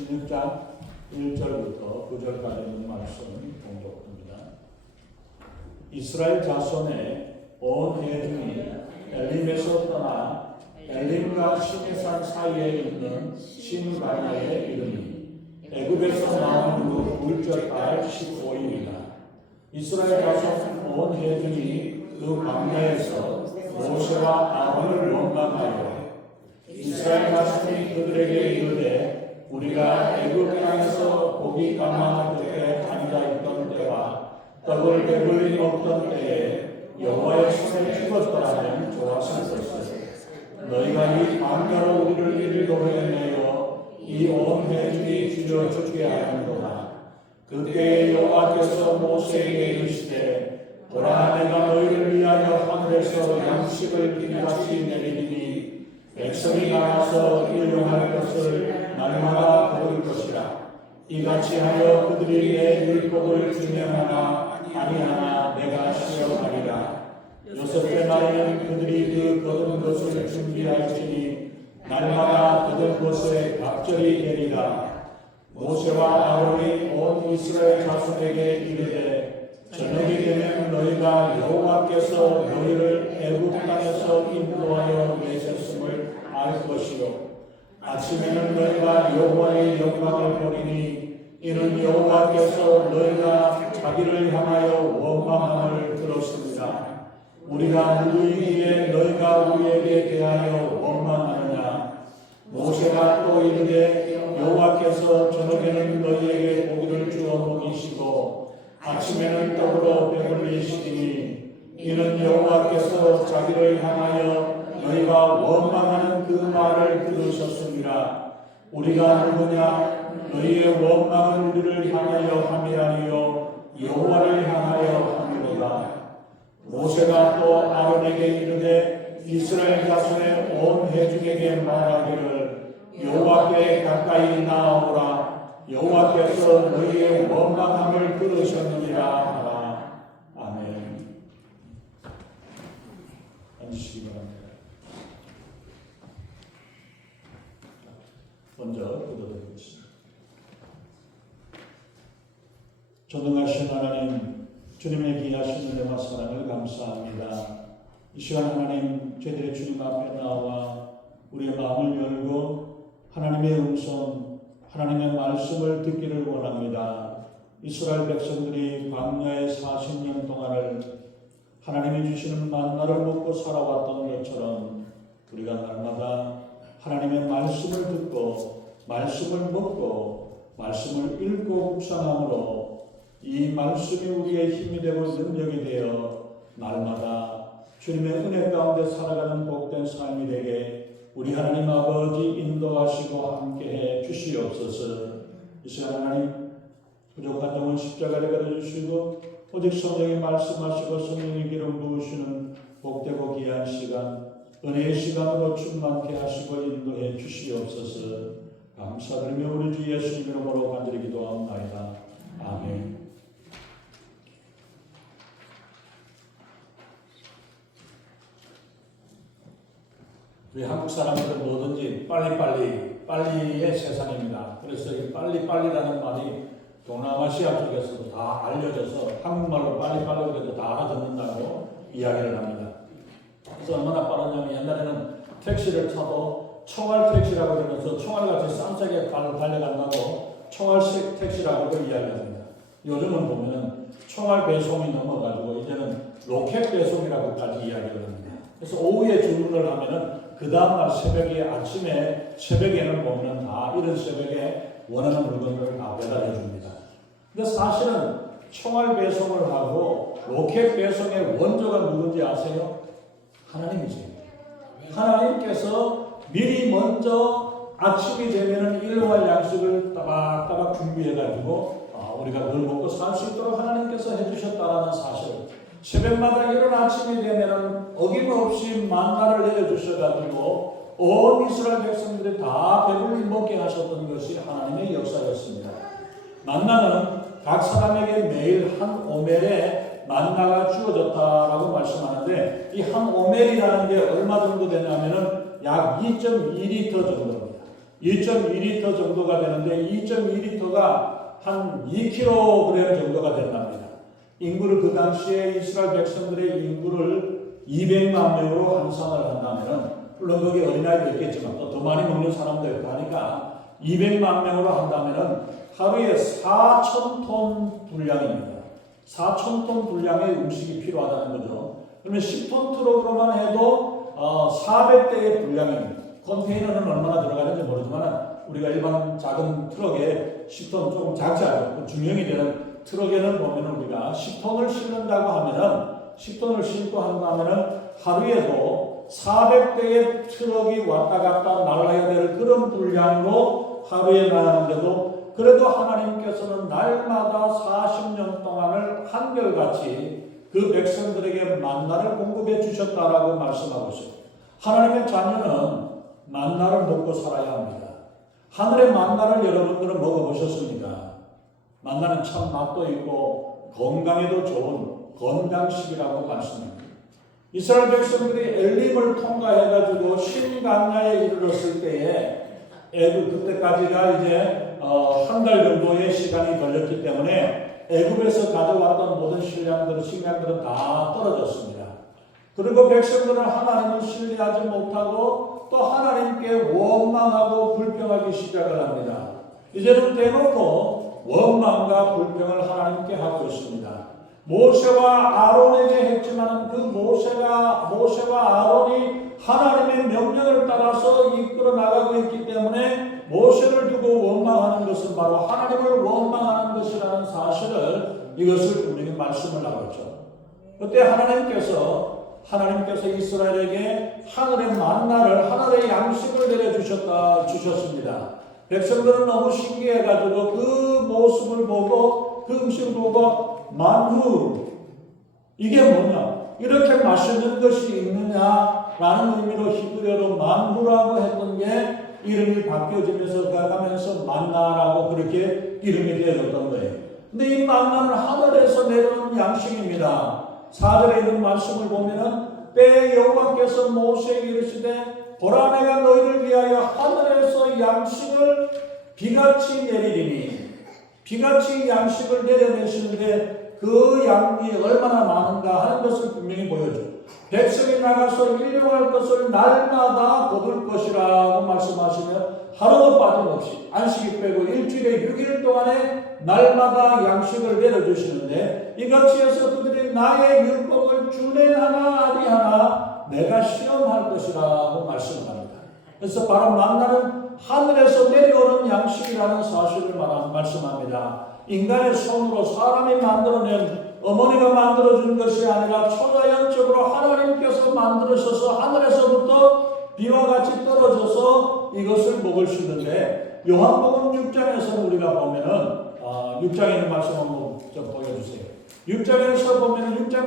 16장 1절부터 9절까지 있는 말씀 공독합니다. 이스라엘 자손의 온 회중이 엘림에서 떠나 엘림과 시내산 사이에 있는 신가야에 이르니 애굽에서 나온 후 둘째 달 15일이다. 이스라엘 자손 온 회중이 그 광야에서 모세와 아론을 원망하여 이스라엘 자손이 그들에게 이르되 우리가 애굽 땅에서 고기 가마한 곁에 앉아있던 때와 떡을 배불리 먹던 때에 여호와의 손에 죽었더라면 좋았을 것을 너희가 이 광야로 우리를 이리로 내어 이 온 회중이 죽여 죽게 하는도다. 그때에 여호와께서 모세에게 이르시되 보라 내가 너희를 위하여 하늘에서 양식을 비같이 내리리니 백성이 나가서 일용할 것을 날마다 거둘 것이라. 이같이 하여 그들이 내 율법을 준행하나 아니하나 내가 시험하리라. 여섯째 날에는 그들이 그 거둔 것을 준비할지니 날마다 거둔 것에 갑절이 되리라. 모세와 아론이 온 이스라엘 자손에게 이르되 저녁이 되면 너희가 여호와께서 너희를 애굽 땅에서 인도하여 내셨음을 알 것이요 아침에는 너희가 여호와의 영광을 보리니 이는 여호와께서 너희가 자기를 향하여 원망함을 들었습니다. 우리가 누구이기에 너희가 우리에게 대하여 원망하느냐. 모세가 또 이르되 여호와께서 저녁에는 너희에게 고기를 주어 먹이시고 아침에는 떡으로 배불리시니 이는 여호와께서 자기를 향하여 너희가 원망하는 그 말을 들으셨습니다. 우리가 누구냐? 너희의 원망은 우리를 향하여 함이 아니요 여호와를 향하여 함이로다. 모세가 또 아론에게 이르되 이스라엘 자손의 온 회중에게 말하기를 여호와께 가까이 나아오라. 여호와께서 너희의 원망함을 들으셨느니라 하라. 아멘. 앉으시기 바랍니다. 먼저 기도드리겠습니다. 전능하신 하나님, 주님의 귀하신 은혜와 사랑을 감사합니다. 이 시간 하나님, 저희들의 주님 앞에 나와 우리의 마음을 열고 하나님의 음성, 하나님의 말씀을 듣기를 원합니다. 이스라엘 백성들이 광야의 40년 동안을 하나님이 주시는 만나를 먹고 살아왔던 것처럼 우리가 날마다 하나님의 말씀을 듣고 말씀을 먹고 말씀을 읽고 묵상함으로 이 말씀이 우리의 힘이 되고 능력이 되어 날마다 주님의 은혜 가운데 살아가는 복된 삶이 되게 우리 하나님 아버지 인도하시고 함께해 주시옵소서. 이 시간 하나님 부족한 점은 십자가에 가려주시고 오직 성령이 말씀하시고 성령의 기름 부으시는 복되고 귀한 시간 은혜의 시간으로 충만케 하시고 인도해 주시옵소서. 감사드리며 우리 주 예수님 이름으로 간절히 기도합니다. 아멘. 우리 한국 사람들은 뭐든지 빨리의 세상입니다. 그래서 이 빨리라는 말이 동남아시아 쪽에서도 다 알려져서 한국말로 빨리라고 해도 다 알아듣는다고 이야기를 합니다. 그래서 얼마나 빠르냐면 옛날에는 택시를 타도 총알 택시라고 그러면서 총알같이 쌈싸게 달려간다고 총알 택시라고 이야기합니다. 요즘은 보면은 총알 배송이 넘어가지고 이제는 로켓 배송이라고까지 이야기를 합니다. 그래서 오후에 주문을 하면은 그 다음날 새벽에는 보면 다 이런 새벽에 원하는 물건들을 다 배달해 줍니다. 근데 사실은 총알 배송을 하고 로켓 배송의 원조가 누군지 아세요? 하나님이세요. 하나님께서 미리 먼저 아침이 되면은 일용할 양식을 따박따박 준비해가지고 우리가 그걸 먹고 살 수 있도록 하나님께서 해주셨다라는 사실. 새벽마다 이런 아침이 되면은 어김없이 만나를 내려주셔가지고 온 이스라엘 백성들이 다 배불리 먹게 하셨던 것이 하나님의 역사였습니다. 만나는 각 사람에게 매일 한 오멜의 만나가 주어졌다라고 말씀하는데 이 한 오멜이라는 게 얼마 정도 되냐면은 약 2.2리터 정도입니다. 2.2리터 정도가 되는데 2.2리터가 한 2kg 정도가 된답니다. 인구를 그 당시에 이스라엘 백성들의 인구를 200만 명으로 환산을 한다면, 물론 거기 어린아이도 있겠지만 또 더 많이 먹는 사람도 있고 하니까 200만 명으로 한다면 하루에 4,000톤 분량입니다. 4,000톤 분량의 음식이 필요하다는 거죠. 그러면 10톤 트럭으로만 해도 400대의 분량입니다. 컨테이너는 얼마나 들어가는지 모르지만 우리가 일반 작은 트럭에 10톤, 조금 작지 않고 중형이 되는 트럭에는 보면 우리가 10톤을 싣는다고 하면은 10톤을 싣고 한다면은 하루에도 400대의 트럭이 왔다 갔다 날아야 될 그런 분량으로 하루에 나가는데도 그래도 하나님께서는 날마다 40년 동안을 한결같이 그 백성들에게 만나를 공급해 주셨다라고 말씀하고 있습니다. 하나님의 자녀는 만나를 먹고 살아야 합니다. 하늘의 만나를 여러분들은 먹어보셨습니까? 만나는 참 맛도 있고 건강에도 좋은 건강식이라고 말씀합니다. 이스라엘 백성들이 엘림을 통과해가지고 신강야에 이르렀을 때에 그때까지가 이제 한 달 정도의 시간이 걸렸기 때문에 애굽에서 가져왔던 모든 식량들은 다 떨어졌습니다. 그리고 백성들은 하나님을 신뢰하지 못하고 또 하나님께 원망하고 불평하기 시작을 합니다. 이제는 대놓고 원망과 불평을 하나님께 하고 있습니다. 모세와 아론에게 했지만 그 모세와 아론이 하나님의 명령을 따라서 이끌어 나가고 있기 때문에 모세를 두고 원망하는 것은 바로 하나님을 원망하는 것이라는 사실을 이것을 분명히 말씀을 하고 있죠. 그때 하나님께서 이스라엘에게 하늘의 만나를, 하늘의 양식을 주셨습니다. 백성들은 너무 신기해가지고 그 모습을 보고 그 음식을 보고 만루, 이게 뭐냐, 이렇게 맛있는 것이 있느냐라는 의미로 히브리어로 만루라고 했던 게 이름이 바뀌어지면서 가면서 만나라고 그렇게 이름이 되어졌던 거예요. 근데 이 만나는 하늘에서 내려오는 양식입니다. 4절에 있는 말씀을 보면은 때에 여호와께서 모세에게 이르시되 보라, 내가 너희를 위하여 하늘에서 양식을 비같이 내리리니, 비같이 양식을 내려내시는데 그 양이 얼마나 많은가 하는 것을 분명히 보여줘요. 백성이 나가서 일용할 것을 날마다 거둘 것이라고 말씀하시며 하루도 빠짐없이 안식일 빼고 일주일에 6일 동안에 날마다 양식을 내려주시는데, 이같이 해서 그들이 나의 율법을 준행하나 아니하나 내가 시험할 것이라고 말씀합니다. 그래서 바로 만나는 하늘에서 내려오는 양식이라는 사실을 말씀합니다. 인간의 손으로 사람이 만들어낸, 어머니가 만들어준 것이 아니라 초자연적으로 하나님께서 만들으셔서 하늘에서부터 비와 같이 떨어져서 이것을 먹을 수 있는데, 요한복음 6장에서는 우리가 보면은 6장에 있는 말씀 한번 좀 보여주세요. 6장에서 보면은 6장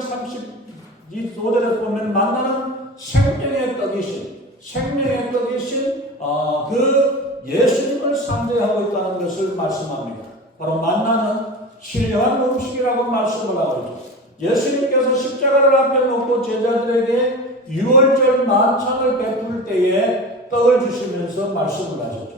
35절에서 보면 만나는 생명의 떡이신 그 예수님을 상징하고 있다는 것을 말씀합니다. 바로 만나는 신령한 음식이라고 말씀을 하고 있죠. 예수님께서 십자가를 앞에 놓고 제자들에게 유월절 만찬을 베풀 때에 떡을 주시면서 말씀을 하셨죠.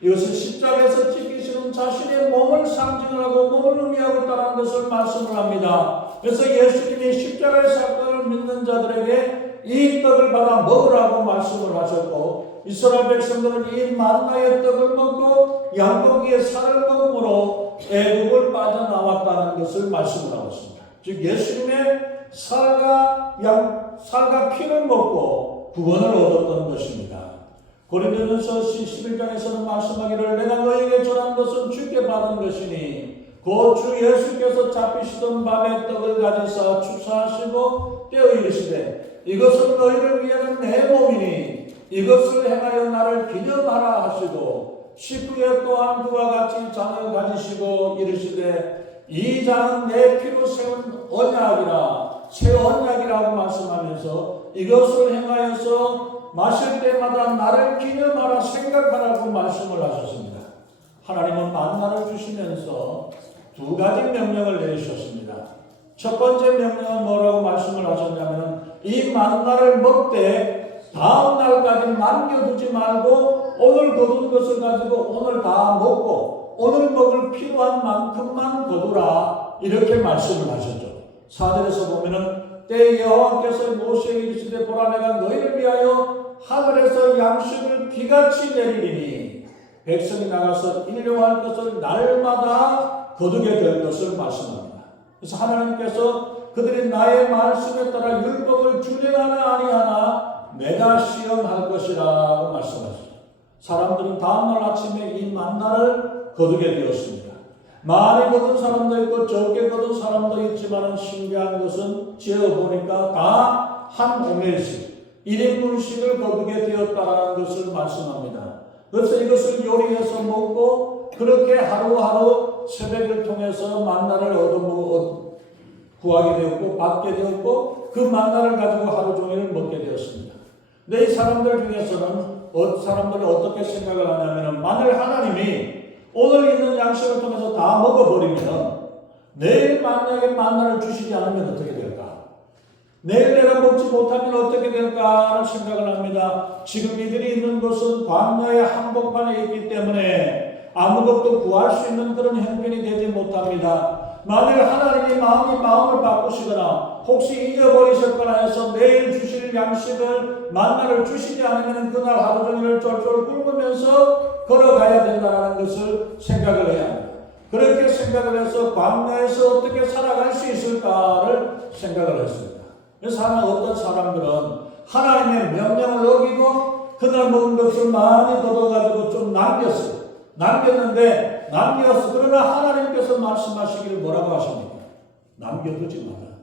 이것은 십자가에서 찢기시는 자신의 몸을 상징하고 몸을 의미하고 있다는 것을 말씀을 합니다. 그래서 예수님이 십자가의 사건을 믿는 자들에게 이 떡을 받아 먹으라고 말씀을 하셨고, 이스라엘 백성들은 이 만나의 떡을 먹고 양고기의 살을 먹음으로 애굽을 빠져나왔다는 것을 말씀을 하고 있습니다. 즉 예수님의 살과 피를 먹고 구원을 얻었던 것입니다. 고린도전서 11장에서는 말씀하기를 내가 너에게 전한 것은 주께 받은 것이니 곧 주 예수께서 잡히시던 밤에 떡을 가져서 축사하시고 떼어 이르시되 이것은 너희를 위하는 내 몸이니 이것을 행하여 나를 기념하라 하시고 식후에 또한 그와 같이 잔을 가지시고 이르시되 이 잔은 내 피로 세운 언약이라 새 언약이라고 말씀하면서 이것을 행하여서 마실 때마다 나를 기념하라 생각하라고 말씀을 하셨습니다. 하나님은 만나를 주시면서 두 가지 명령을 내리셨습니다. 첫 번째 명령은 뭐라고 말씀을 하셨냐면 이 만나를 먹되 다음 날까지 남겨두지 말고 오늘 거둔 것을 가지고 오늘 다 먹고 오늘 먹을 필요한 만큼만 거두라, 이렇게 말씀을 하셨죠. 4절에서 보면은 때에 여호와께서 모세에게 이르시되 보라, 내가 너희를 위하여 하늘에서 양식을 비같이 내리리니 백성이 나가서 일용할 것을 날마다 거두게 될 것을 말씀합니다. 그래서 하나님께서 그들이 나의 말씀에 따라 율법을 준행하나 아니하나 내가 시험할 것이라고 말씀하셨습니다. 사람들은 다음날 아침에 이 만나를 거두게 되었습니다. 많이 거둔 사람도 있고 적게 거둔 사람도 있지만 신기한 것은 지어보니까 다 한 오멜씩 1인분씩을 거두게 되었다는 것을 말씀합니다. 그래서 이것을 요리해서 먹고 그렇게 하루하루 새벽을 통해서 만나를 구하게 되었고 받게 되었고 그 만나를 가지고 하루 종일 먹게 되었습니다. 근데 이 사람들 중에서는 사람들이 어떻게 생각을 하냐면, 만일 하나님이 오늘 있는 양식을 통해서 다 먹어버리면 내일 만약에 만나를 주시지 않으면 어떻게 될까? 내일 내가 먹지 못하면 어떻게 될까를 생각을 합니다. 지금 이들이 있는 곳은 광야의 한복판에 있기 때문에 아무것도 구할 수 있는 그런 형편이 되지 못합니다. 만일 하나님이 마음을 바꾸시거나 혹시 잊어버리셨거나 해서 내일 주실 양식을 만나를 주시지 않으면 그날 하루 종일 쫄쫄 굶으면서 걸어가야 된다는 것을 생각을 해야 합니다. 그렇게 생각을 해서 광야에서 어떻게 살아갈 수 있을까를 생각을 했습니다. 그래서 어떤 사람들은 하나님의 명령을 어기고 그날 먹은 것을 많이 걷어가지고 좀 남겼는데 그러나 하나님께서 말씀하시기를 뭐라고 하십니까? 남겨두지 마라.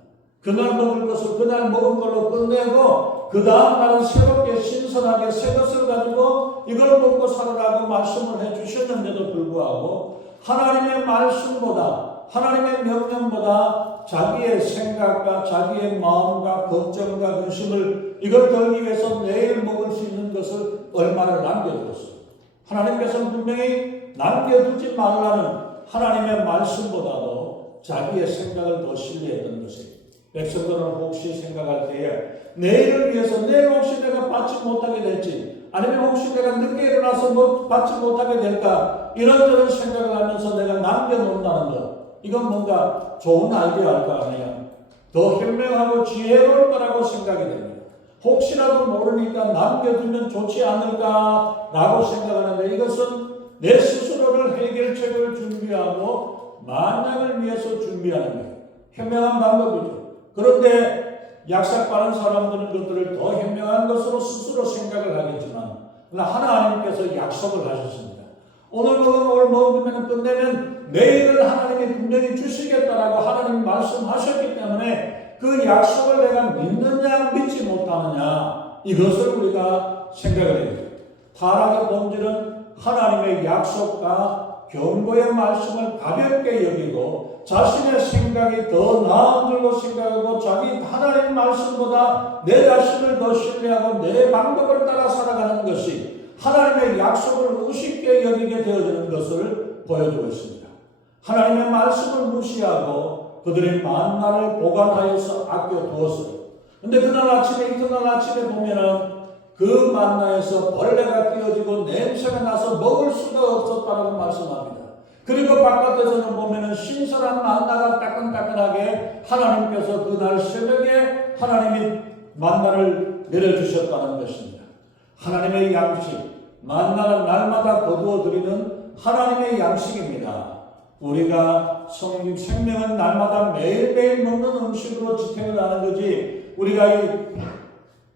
그날 먹을 것을 그날 먹은 걸로 끝내고 그 다음 날은 새롭게 신선하게 새 것을 가지고 이걸 먹고 살으라고 말씀을 해주셨는데도 불구하고 하나님의 말씀보다, 하나님의 명령보다 자기의 생각과 자기의 마음과 걱정과 근심을 이걸 덜기 위해서 내일 먹을 수 있는 것을 얼마를 남겨두었어요. 하나님께서는 분명히 남겨두지 말라는 하나님의 말씀보다도 자기의 생각을 더 신뢰했던 것이에요. 백성들은 혹시 생각할 때에 내일을 위해서 내일 혹시 내가 받지 못하게 될지, 아니면 혹시 내가 늦게 일어나서 받지 못하게 될까, 이런저런 생각을 하면서 내가 남겨놓는다는 것, 이건 뭔가 좋은 아이디어일까 아니야. 더 현명하고 지혜로울 거라고 생각이 됩니다. 혹시라도 모르니까 남겨두면 좋지 않을까라고 생각하는데, 이것은 내 스스로를 해결책을 준비하고 만약을 위해서 준비하는 거예요. 현명한 방법이죠. 그런데 약삭 빠른 사람들은 그것들을 더 현명한 것으로 스스로 생각을 하겠지만, 그러나 하나님께서 약속을 하셨습니다. 오늘 먹으면 끝내면 내일을 하나님이 분명히 주시겠다라고 하나님이 말씀하셨기 때문에 그 약속을 내가 믿느냐 믿지 못하느냐, 이것을 우리가 생각을 해야 돼요. 타락의 본질은 하나님의 약속과 경고의 말씀을 가볍게 여기고 자신의 생각이 더 나은 줄로 생각하고 자기 하나님 말씀보다 내 자신을 더 신뢰하고 내 방법을 따라 살아가는 것이 하나님의 약속을 우습게 여기게 되어지는 것을 보여주고 있습니다. 하나님의 말씀을 무시하고 그들의 만나를 보관하여서 아껴두었어요. 근데 그날 아침에 이튿날 아침에 보면은 그 만나에서 벌레가 끼어지고 냄새가 나서 먹을 수가 없었다고 말씀합니다. 그리고 바깥에서는 보면은 신선한 만나가 따끈따끈하게 하나님께서 그날 새벽에 하나님이 만나를 내려주셨다는 것입니다. 하나님의 양식, 만나는 날마다 거두어 드리는 하나님의 양식입니다. 우리가 생명은 날마다 매일매일 먹는 음식으로 지탱을 하는 거지, 우리가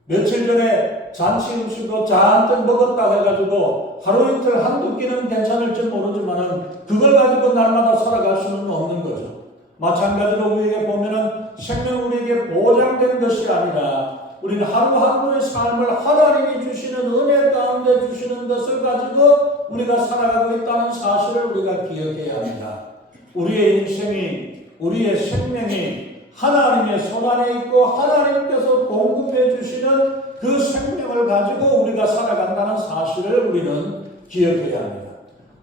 며칠 전에 잔치 음식으로 잔뜩 먹었다 해가지고 하루 이틀 한두 끼는 괜찮을지 모르지만은 그걸 가지고 날마다 살아갈 수는 없는 거죠. 마찬가지로 우리에게 보면은 생명 우리에게 보장된 것이 아니라 우리는 하루하루의 삶을 하나님이 주시는 은혜 가운데 주시는 것을 가지고 우리가 살아가고 있다는 사실을 우리가 기억해야 합니다. 우리의 인생이, 우리의 생명이 하나님의 손 안에 있고 하나님께서 공급해 주시는 그 생명을 가지고 우리가 살아간다는 사실을 우리는 기억해야 합니다.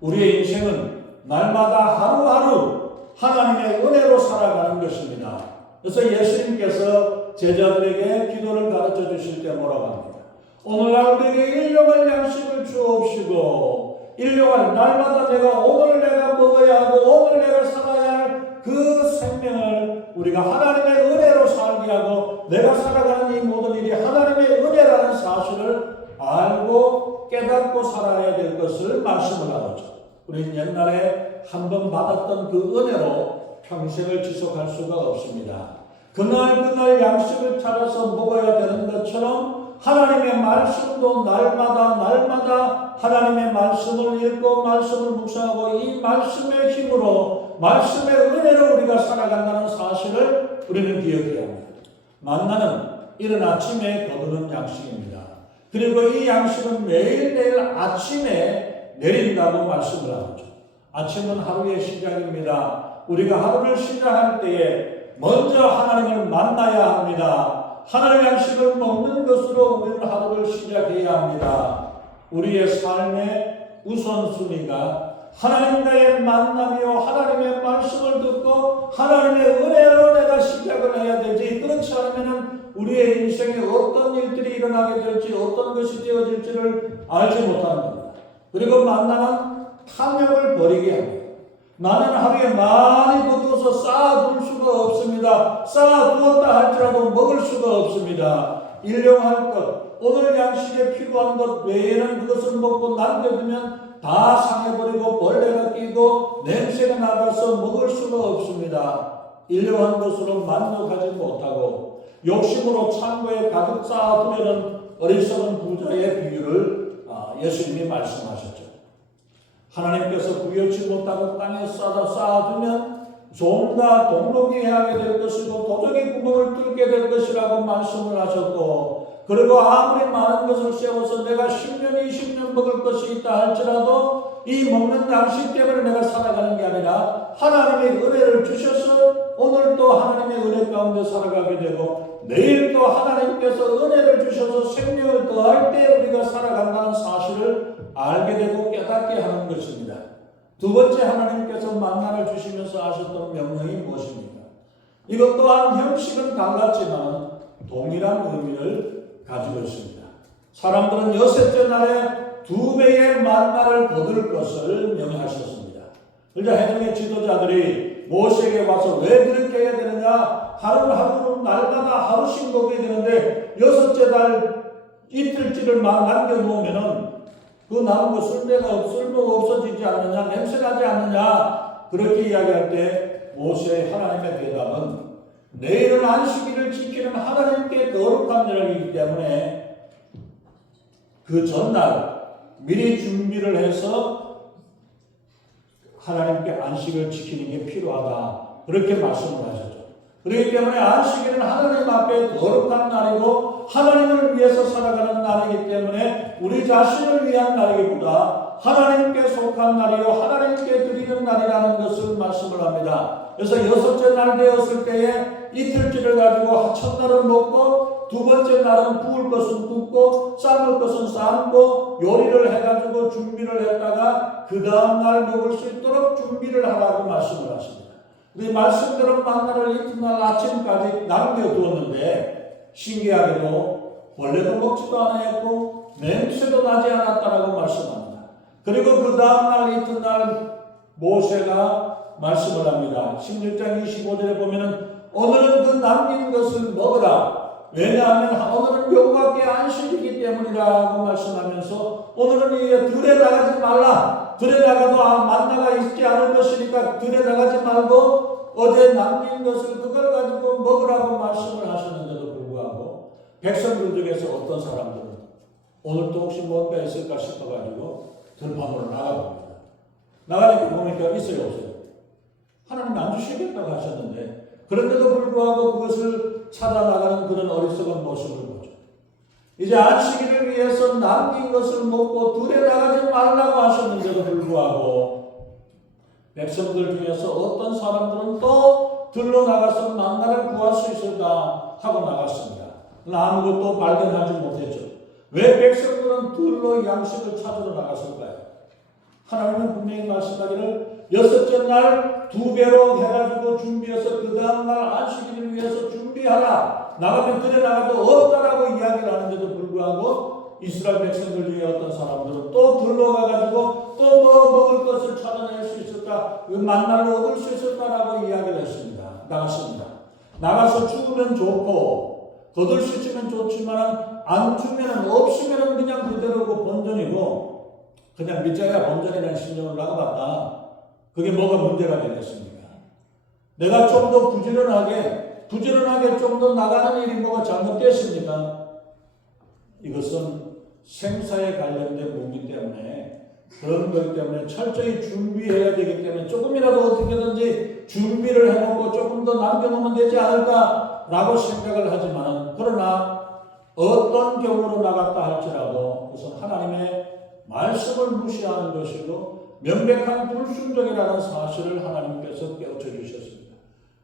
우리의 인생은 날마다 하루하루 하나님의 은혜로 살아가는 것입니다. 그래서 예수님께서 제자들에게 기도를 가르쳐 주실 때 뭐라고 합니다. 오늘날 우리에게 일용할 양식을 주옵시고 일용할 날마다 오늘 내가 먹어야 하고 오늘 내가 살아야 할 그 생명을 우리가 하나님의 은혜로 살게 하고 내가 살아가는 이 모든 일이 하나님의 은혜라는 사실을 알고 깨닫고 살아야 될 것을 말씀을 하죠. 우리는 옛날에 한번 받았던 그 은혜로 평생을 지속할 수가 없습니다. 그날 양식을 찾아서 먹어야 되는 것처럼 하나님의 말씀도 날마다 하나님의 말씀을 읽고 말씀을 묵상하고 이 말씀의 힘으로 말씀의 은혜로 우리가 살아간다는 사실을 우리는 기억해야 합니다. 만나는 이른 아침에 거두는 양식입니다. 그리고 이 양식은 매일매일 아침에 내린다고 말씀을 하죠. 아침은 하루의 시작입니다. 우리가 하루를 시작할 때에 먼저 하나님을 만나야 합니다. 하늘 양식을 먹는 것으로 우리는 하루를 시작해야 합니다. 우리의 삶의 우선순위가 하나님과의 만남이요 하나님의 말씀을 듣고 하나님의 은혜로 내가 시작을 해야 되지, 그렇지 않으면 우리의 인생에 어떤 일들이 일어나게 될지 어떤 것이 되어질지를 알지 못하는 겁니다. 그리고 만나는 탐욕을 버리게 합니다. 나는 하루에 많이 거두어서 쌓아둘 수가 없습니다. 쌓아두었다 할지라도 먹을 수가 없습니다. 일용할 것, 오늘 양식에 필요한 것 외에는 그것을 먹고 남겨두면 다 상해버리고 벌레가 끼고 냄새가 나가서 먹을 수가 없습니다. 일용한 것으로 만족하지 못하고 욕심으로 창고에 가득 쌓아두려는 어리석은 부자의 비유를 예수님이 말씀하셨죠. 하나님께서 구여치 못하고 땅에 쌓아두면 좀다 동록이 하게 될 것이고 도적이 구멍을 뚫게 될 것이라고 말씀을 하셨고, 그리고 아무리 많은 것을 세워서 내가 10년 20년 먹을 것이 있다 할지라도 이 먹는 양식 때문에 내가 살아가는 게 아니라 하나님의 은혜를 주셔서 오늘 또 하나님의 은혜 가운데 살아가게 되고 내일 또 하나님께서 은혜를 주셔서 생명을 더할 때 우리가 살아간다는 사실을 알게 되고 깨닫게 하는 것입니다. 두 번째, 하나님께서 만나를 주시면서 하셨던 명령이 무엇입니까? 이것 또한 형식은 달랐지만 동일한 의미를 가지고 있습니다. 사람들은 여섯째 날에 2배의 만나를 거둘 것을 명하셨습니다. 그러자 해동의 지도자들이 모세에게 와서 왜 그렇게 해야 되느냐, 하루는 날마다 하루씩 먹어야 되는데 여섯째 날 이틀치를 남겨놓으면은 그 남은 거 쓸모가 없어지지 않느냐, 냄새나지 않느냐, 그렇게 이야기할 때 모세의 하나님의 대답은 내일은 안식일을 지키는 하나님께 거룩한 날이기 때문에 그 전날 미리 준비를 해서 하나님께 안식을 지키는 게 필요하다, 그렇게 말씀을 하셨죠. 그렇기 때문에 안식일은 하나님 앞에 거룩한 날이고 하나님을 위해서 살아가는 날이기 때문에 우리 자신을 위한 날이기보다 하나님께 속한 날이요 하나님께 드리는 날이라는 것을 말씀을 합니다. 그래서 여섯째 날 되었을 때에 이틀째를 가지고 첫날은 먹고 두 번째 날은 구울 것은 굽고 삶을 것은 삶고 요리를 해가지고 준비를 했다가 그 다음날 먹을 수 있도록 준비를 하라고 말씀을 하십니다. 우리 말씀대로 만나를 이튿날 아침까지 남겨두었는데 신기하게도 벌레도 먹지도 않았고 냄새도 나지 않았다라고 말씀합니다. 그리고 그 다음날 이튿날 모세가 말씀을 합니다. 16장 25절에 보면은 오늘은 그 남긴 것을 먹으라. 왜냐하면 오늘은 여호와께 안식이기 때문이라고 말씀하면서 오늘은 이제 들에 나가지 말라. 들에 나가도 만나가 있지 않을 것이니까 들에 나가지 말고 어제 남긴 것을 그걸 가지고 먹으라고 말씀을 하셨는데도 불구하고 백성들 중에서 어떤 사람들은 오늘 또 혹시 뭔가 있을까 싶어가지고 들판으로 나가봅니다. 나가니까 보니까 있어요 없어요? 하나님 안 주시겠다고 하셨는데 그런데도 불구하고 그것을 찾아 나가는 그런 어리석은 모습을 보죠. 이제 안식일을 위해서 남긴 것을 먹고 들에 나가지 말라고 하셨는데도 불구하고 백성들 중에서 어떤 사람들은 또 들로 나가서 만나를 구할 수 있을까 하고 나갔습니다. 아무것도 발견하지 못했죠. 왜 백성들은 들로 양식을 찾으러 나갔을까요? 하나님은 분명히 말씀하기를 여섯째 날 2배로 해가지고 준비해서 그 다음날 안식일을 위해서 준비하라. 나가면 들에 나가도 없다라고 이야기를 하는데도 불구하고 이스라엘 백성들 중에 어떤 사람들은 또 들러가가지고 또 뭐 먹을 것을 찾아낼 수 있을까, 그 만나를 얻을 수 있을까라고 이야기를 했습니다. 나갔습니다. 나가서 죽으면 좋고 거둘 수 있으면 좋지만 안 주면 없으면 그냥 그대로고 본전이고 그냥 밑자야 본전이라는 신념을 나가봤다. 그게 뭐가 문제가 되겠습니까? 내가 좀 더 부지런하게 좀 더 나가는 일이 뭐가 잘못됐습니까? 이것은 생사에 관련된 문제 때문에 그런 것 때문에 철저히 준비해야 되기 때문에 조금이라도 어떻게든지 준비를 해놓고 조금 더 남겨놓으면 되지 않을까라고 생각을 하지만, 그러나 어떤 경우로 나갔다 할지라도 우선 하나님의 말씀을 무시하는 것이고 명백한 불순종이라는 사실을 하나님께서 깨우쳐 주셨습니다.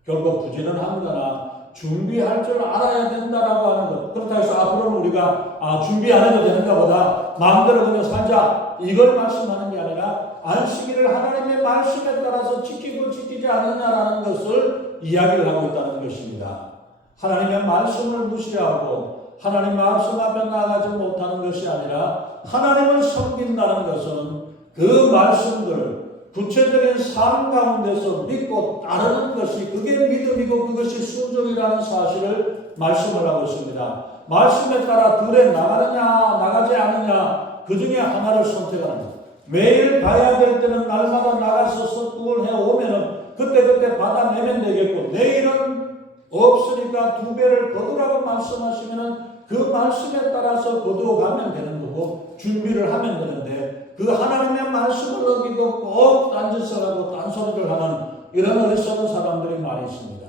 결국 부지런함거나 준비할 줄 알아야 된다라고 하는 것. 그렇다 해서 앞으로는 우리가 준비 안 해도 되는가 보다, 마음대로 그냥 살자, 이걸 말씀하는 게 아니라 안식일을 하나님의 말씀에 따라서 지키고 지키지 않느냐라는 것을 이야기를 하고 있다는 것입니다. 하나님의 말씀을 무시하고 하나님 말씀 앞에 나아가지 못하는 것이 아니라 하나님을 섬긴다는 것은 그 말씀들 구체적인 삶 가운데서 믿고 따르는 것이, 그게 믿음이고 그것이 순종이라는 사실을 말씀을 하고 있습니다. 말씀에 따라 들에 나가느냐 나가지 않느냐, 그 중에 하나를 선택하는 것. 매일 가야 될 때는 날마다 나가서 서tuk을 해오면은 그때 받아내면 되겠고, 내일은 없으니까 2배를 거두라고 말씀하시면은 그 말씀에 따라서 거두어가면 되는 거고 준비를 하면 되는데, 그 하나님의 말씀을 어기고 꼭 딴짓을 하고 딴소리를 하는 이런 어리석은 사람들이 많이 있습니다.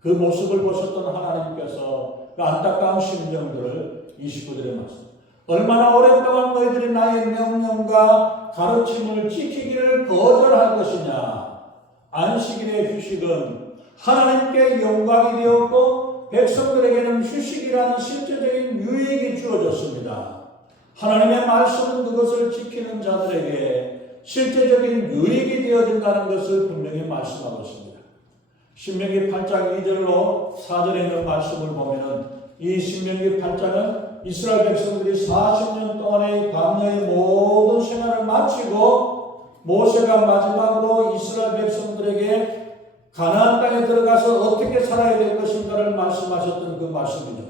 그 모습을 보셨던 하나님께서 그 안타까운 심정들을 29절에 말씀, 얼마나 오랫동안 너희들이 나의 명령과 가르침을 지키기를 거절할 것이냐. 안식일의 휴식은 하나님께 영광이 되었고 백성들에게는 휴식이라는 실제적인 유익이 주어졌습니다. 하나님의 말씀은 그것을 지키는 자들에게 실제적인 유익이 되어진다는 것을 분명히 말씀하고 있습니다. 신명기 8장 2절로 4절에 있는 말씀을 보면 이 신명기 8장은 이스라엘 백성들이 40년 동안의 광야의 모든 생활을 마치고 모세가 마지막으로 이스라엘 백성들에게 가나안 땅에 들어가서 어떻게 살아야 될 것인가를 말씀하셨던 그 말씀이죠.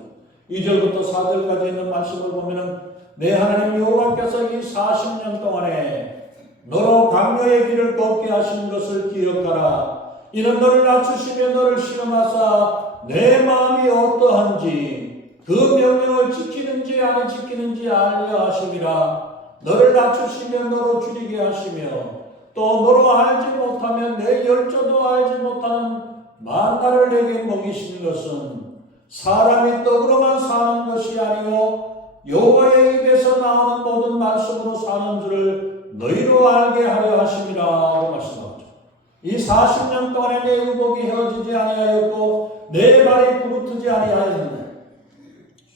2절부터 4절까지 있는 말씀을 보면 내 하나님 여호와께서 이 40년 동안에 너로 광야의 길을 걷게 하신 것을 기억하라. 이는 너를 낮추시며 너를 시험하사 내 마음이 어떠한지 그 명령을 지키는지 안 지키는지 알려 하심이라. 너를 낮추시며 너로 줄이게 하시며 또 너로 알지 못하면 내 열조도 알지 못하는 만나를 내게 먹이신 것은 사람이 떡으로만 사는 것이 아니요 여호와의 입에서 나오는 모든 말씀으로 사는 줄을 너희로 알게 하려 하심이라고 말씀하죠. 이 40년 동안에 내 의복이 헤어지지 아니하였고 내 발이 부르트지 아니하였는데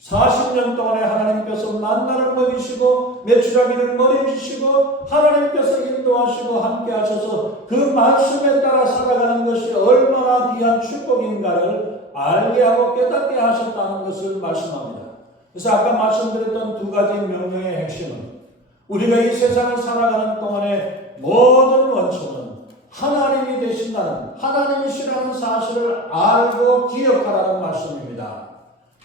40년 동안에 하나님께서 만나를 먹이시고 메추라기를 머리주시고 하나님께서 인도하시고 함께 하셔서 그 말씀에 따라 살아가는 것이 얼마나 귀한 축복인가를 알게 하고 깨닫게 하셨다는 것을 말씀합니다. 그래서 아까 말씀드렸던 2가지 명령의 핵심은 우리가 이 세상을 살아가는 동안에 모든 원천은 하나님이 되신다는, 하나님이시라는 사실을 알고 기억하라는 말씀입니다.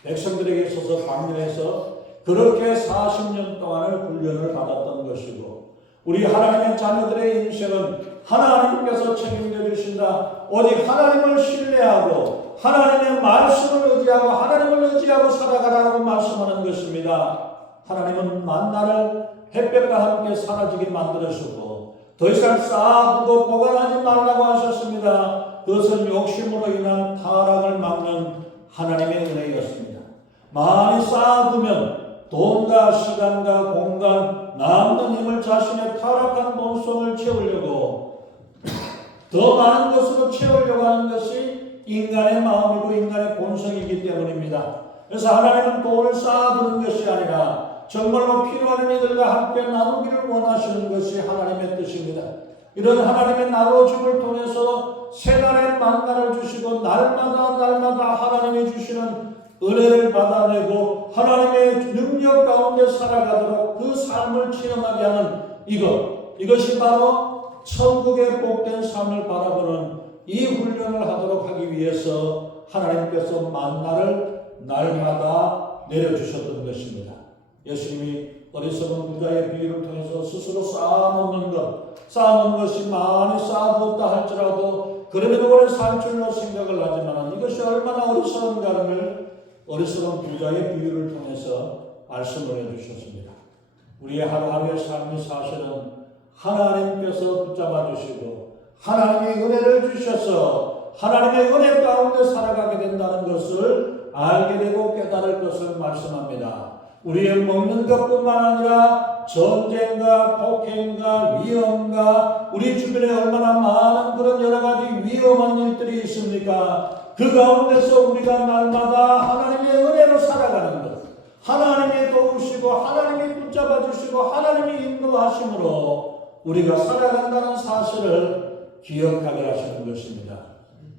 백성들에게 있어서 광야에서 그렇게 40년 동안을 훈련을 받았던 것이고 우리 하나님의 자녀들의 인생은 하나님께서 책임져 주신다. 오직 하나님을 신뢰하고 하나님의 말씀을 의지하고 하나님을 의지하고 살아가라고 말씀하는 것입니다. 하나님은 만나를 햇볕과 함께 사라지게 만들어주고 더 이상 쌓아두고 보관하지 말라고 하셨습니다. 그것은 욕심으로 인한 타락을 막는 하나님의 은혜였습니다. 많이 쌓아두면 돈과 시간과 공간, 남는 힘을 자신의 타락한 본성을 채우려고 더 많은 것으로 채우려고 하는 것이 인간의 마음이고 인간의 본성이기 때문입니다. 그래서 하나님은 돈을 쌓아두는 것이 아니라 정말로 필요한 이들과 함께 나누기를 원하시는 것이 하나님의 뜻입니다. 이런 하나님의 나눠줌을 통해서 새날의 만나를 주시고 날마다 하나님이 주시는 은혜를 받아내고 하나님의 능력 가운데 살아가도록 그 삶을 체험하게 하는 이것이 바로 천국의 복된 삶을 바라보는 이 훈련을 하도록 하기 위해서 하나님께서 만나를 날마다 내려주셨던 것입니다. 예수님이 어리석은 부자의 비유를 통해서 스스로 쌓아놓는 것이 많이 쌓아뒀다 할지라도 그러면 오래 살 줄로 생각을 하지만 이것이 얼마나 어리석은가를 어리석은 부자의 비유를 통해서 말씀을 해주셨습니다. 우리의 하루하루의 삶이 사실은 하나님께서 붙잡아 주시고 하나님의 은혜를 주셔서 하나님의 은혜 가운데 살아가게 된다는 것을 알게 되고 깨달을 것을 말씀합니다. 우리의 먹는 것뿐만 아니라 전쟁과 폭행과 위험과 우리 주변에 얼마나 많은 그런 여러 가지 위험한 일들이 있습니까? 그 가운데서 우리가 날마다 하나님의 은혜로 살아가는 것, 하나님이 도우시고 하나님이 붙잡아 주시고 하나님이 인도하심으로 우리가 살아간다는 사실을 기억하게 하시는 것입니다.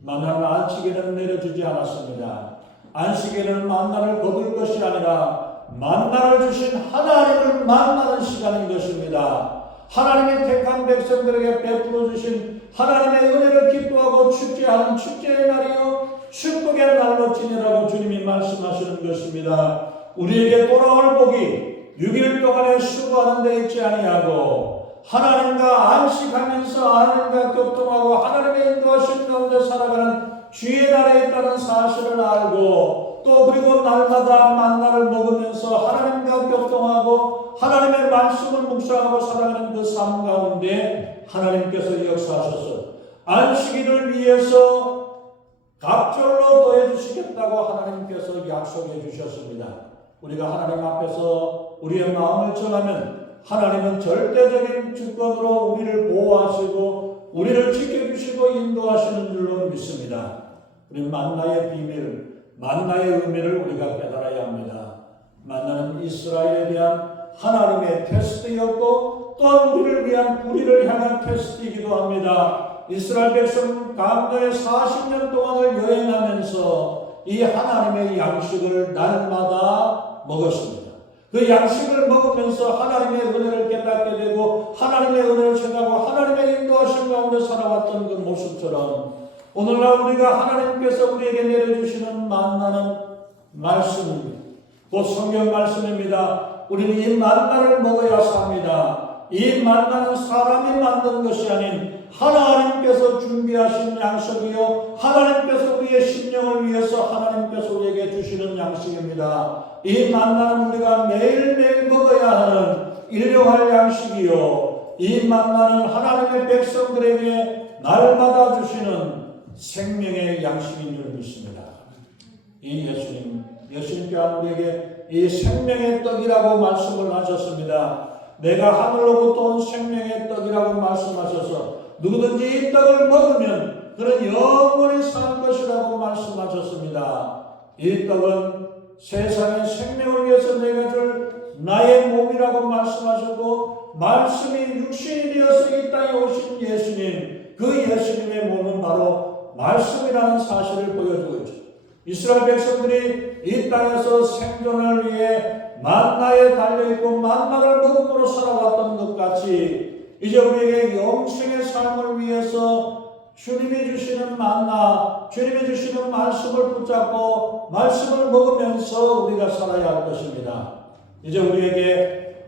만나는 안식일은 내려주지 않았습니다. 안식일은 만나를 거둘 것이 아니라 만나를 주신 하나님을 만나는 시간인 것입니다. 하나님의 택한 백성들에게 베풀어 주신 하나님의 은혜를 기뻐하고 축제하는 축제의 날이요 축복의 날로 지내라고 주님이 말씀하시는 것입니다. 우리에게 돌아올 복이 6일 동안에 수고하는 데 있지 아니하고 하나님과 안식하면서 하나님과 교통하고 하나님의 인도하신 가운데 살아가는 주의 날에 있다는 사실을 알고 또 그리고 날마다 만나를 먹으면서 하나님과 교통하고 하나님의 말씀을 묵상하고 살아가는 그 삶 가운데 하나님께서 역사하셔서 안식일을 위해서 갑절로 더해주시겠다고 하나님께서 약속해 주셨습니다. 우리가 하나님 앞에서 우리의 마음을 전하면 하나님은 절대적인 주권으로 우리를 보호하시고 우리를 지켜주시고 인도하시는 줄로 믿습니다. 우리 만나의 비밀, 만나의 의미를 우리가 깨달아야 합니다. 만나는 이스라엘에 대한 하나님의 테스트였고 또한 우리를 위한 우리를 향한 테스트이기도 합니다. 이스라엘 백성 가운데 40년 동안을 여행하면서 이 하나님의 양식을 날마다 먹었습니다. 그 양식을 먹으면서 하나님의 은혜를 깨닫게 되고 하나님의 은혜를 생각하고 하나님의 인도하심 가운데 살아왔던 그 모습처럼 오늘날 우리가 하나님께서 우리에게 내려주시는 만나는 말씀입니다. 곧 성경 말씀입니다. 우리는 이 만나를 먹어야 삽니다. 이 만나는 사람이 만든 것이 아닌 하나님께서 준비하신 양식이요 하나님께서 우리의 심령을 위해서 하나님께서 우리에게 주시는 양식입니다. 이 만나는 우리가 매일매일 먹어야 하는 일용할 양식이요 이 만나는 하나님의 백성들에게 날마다 주시는 생명의 양식인 줄 믿습니다. 이 예수님께서 우리에게 이 생명의 떡이라고 말씀을 하셨습니다. 내가 하늘로부터 온 생명의 떡이라고 말씀하셔서 누구든지 이 떡을 먹으면 그는 영원히 살 것이라고 말씀하셨습니다. 이 떡은 세상의 생명을 위해서 내가 줄 나의 몸이라고 말씀하셨고 말씀이 육신이 되어서 이 땅에 오신 예수님, 그 예수님의 몸은 바로 말씀이라는 사실을 보여주고 있죠. 이스라엘 백성들이 이 땅에서 생존을 위해 만나에 달려있고 만나를 먹음으로 살아왔던 것 같이 이제 우리에게 영생의 삶을 위해서 주님이 주시는 만나, 주님이 주시는 말씀을 붙잡고 말씀을 먹으면서 우리가 살아야 할 것입니다. 이제 우리에게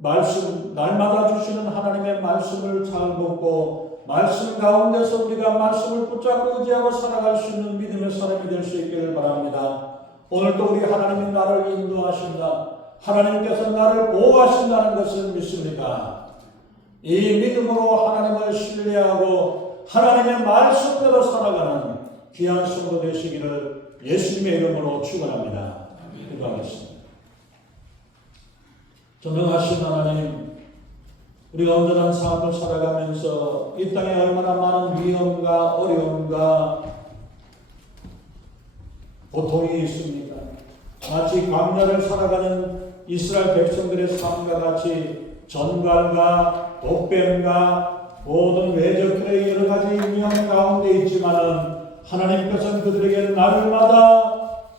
말씀, 날마다 주시는 하나님의 말씀을 잘 먹고 말씀 가운데서 우리가 말씀을 붙잡고 의지하고 살아갈 수 있는 믿음의 사람이 될 수 있기를 바랍니다. 오늘도 우리 하나님이 나를 인도하신다. 하나님께서 나를 보호하신다는 것을 믿습니까? 이 믿음으로 하나님을 신뢰하고 하나님의 말씀대로 살아가는 귀한 성도 되시기를 예수님의 이름으로 축원합니다. 기도하겠습니다. 전능하신 하나님, 우리가 온전한 삶을 살아가면서 이 땅에 얼마나 많은 위험과 어려움과 고통이 있습니까? 마치 광야를 살아가는 이스라엘 백성들의 삶과 같이 전갈과 독뱀과 모든 외적들의 여러 가지 위험 가운데 있지만은 하나님께서는 그들에게 날마다